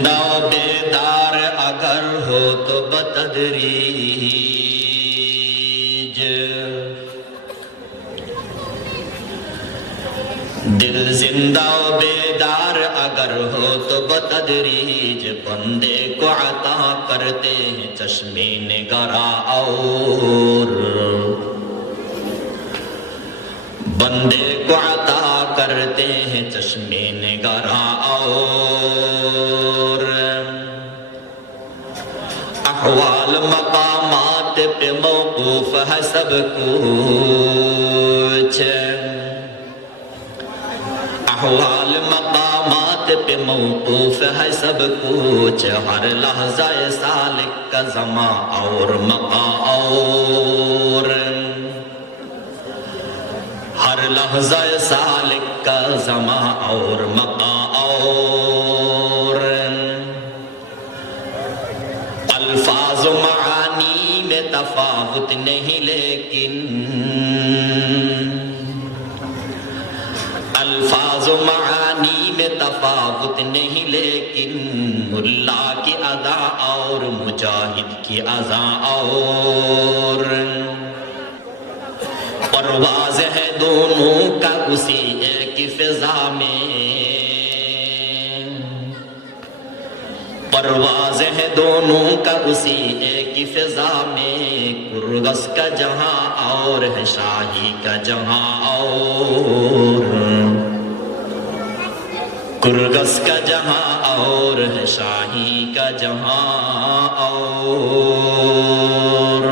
زندہ و بیدار اگر ہو تو بتدریج، دل زندہ و بیدار اگر ہو تو بتدریج، بندے کو عطا کرتے ہیں چشمے نگراں اور، بندے کو عطا کرتے ہیں چشمے نگراں اور، احوال مقامات پہ موقوف ہے سب کچھ، احوال مقامات پہ موقوف ہے سب کچھ، ہر لحظہ سالک کا زماں اور مقام اور، ہر لحظہ سالک کا زماں اور مقام اور، الفاظ و معانی میں تفاوت نہیں لیکن، الفاظ و معانی میں تفاوت نہیں لیکن، ملا کی ادا اور مجاہد کی اذاں اور، پرواز ہے دونوں کا اسی ایک فضا میں، پرواز ہے دونوں کا اسی ایک فضا میں، کرگس کا جہاں اور ہے شاہی کا جہاں اور، کرگس کا جہاں اور ہے شاہی کا جہاں اور۔